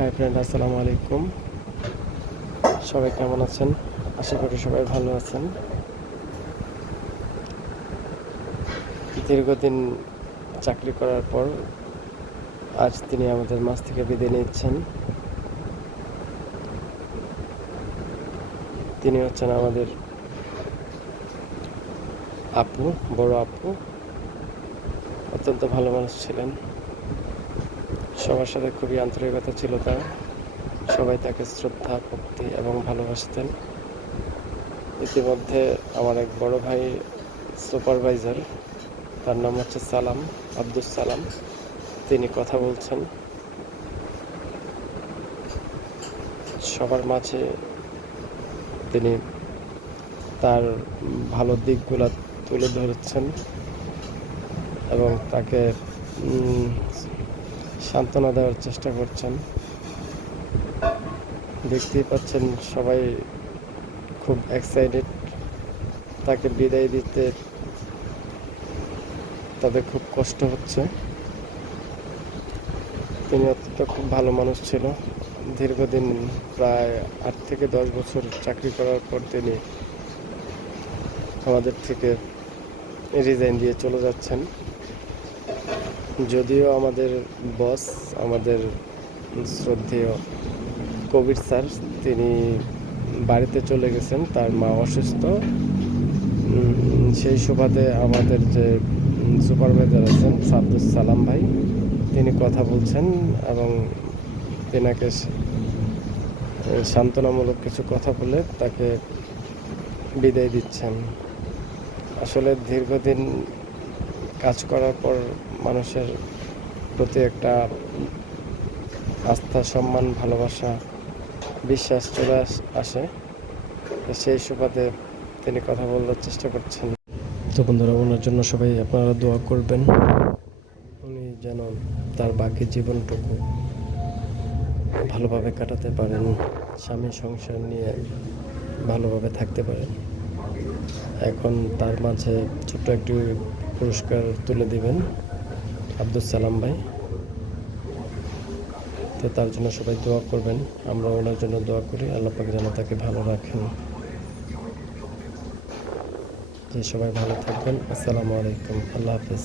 Hi friend, আসসালামু আলাইকুম। সবাই কেমন আছেন? আশা করি সবাই ভালো আছেন। দীর্ঘদিন চাকরি করার পর আজ তিনি আমাদের মাঝ থেকে বিদায় নিচ্ছেন। তিনি হচ্ছেন আমাদের আপু, বড় আপু। অত্যন্ত ভালো মানুষ ছিলেন, সবার সাথে খুবই আন্তরিকতা ছিল তার। সবাই তাকে শ্রদ্ধা, ভক্তি এবং ভালোবাসতেন। ইতিমধ্যে আমার এক বড় ভাই সুপারভাইজার, তার নাম হচ্ছে সালাম, আব্দুস সালাম, তিনি কথা বলছেন। সবার মাঝে তিনি তার ভালো দিকগুলো তুলে ধরেছেন এবং তাকে সান্ত্বনা দেওয়ার চেষ্টা করছেন। দেখতেই পাচ্ছেন সবাই খুব এক্সাইটেড তাকে বিদায় দিতে, তাদের খুব কষ্ট হচ্ছে। তিনি অত্যন্ত খুব ভালো মানুষ ছিল। দীর্ঘদিন প্রায় 8 থেকে 10 বছর চাকরি করার পর তিনি আমাদের থেকে রিজাইন দিয়ে চলে যাচ্ছেন। যদিও আমাদের বস, আমাদের শ্রদ্ধেয় কবির স্যার, তিনি বাড়িতে চলে গেছেন, তার মা অসুস্থ। সেই সুবাদে আমাদের যে সুপারভাইজার আছেন আব্দুস সালাম ভাই, তিনি কথা বলছেন এবং তেনাকে সান্ত্বনামূলক কিছু কথা বলে তাকে বিদায় দিচ্ছেন। আসলে দীর্ঘদিন কাজ করার পর মানুষের প্রতি একটা আস্থা, সম্মান, ভালোবাসা, বিশ্বাস চলে আসে। সেই সুবাদে তিনি কথা বলার চেষ্টা করছেন। তো বন্ধুরা, ওনার জন্য সবাই আপনারা দোয়া করবেন, উনি যেন তার বাকি জীবনটুকু ভালোভাবে কাটাতে পারেন, স্বামী সংসার নিয়ে ভালোভাবে থাকতে পারেন। এখন তার মাঝে ছোট্ট একটি পুরস্কার তুলে দিবেন আব্দুস সালাম ভাই। তো তার জন্য সবাই দোয়া করবেন, আমরা ওনার জন্য দোয়া করি, আল্লাহ পাক যেন তাকে ভালো রাখেন। যে সবাই ভালো থাকবেন। আসসালামু আলাইকুম, আল্লাহ হাফেজ।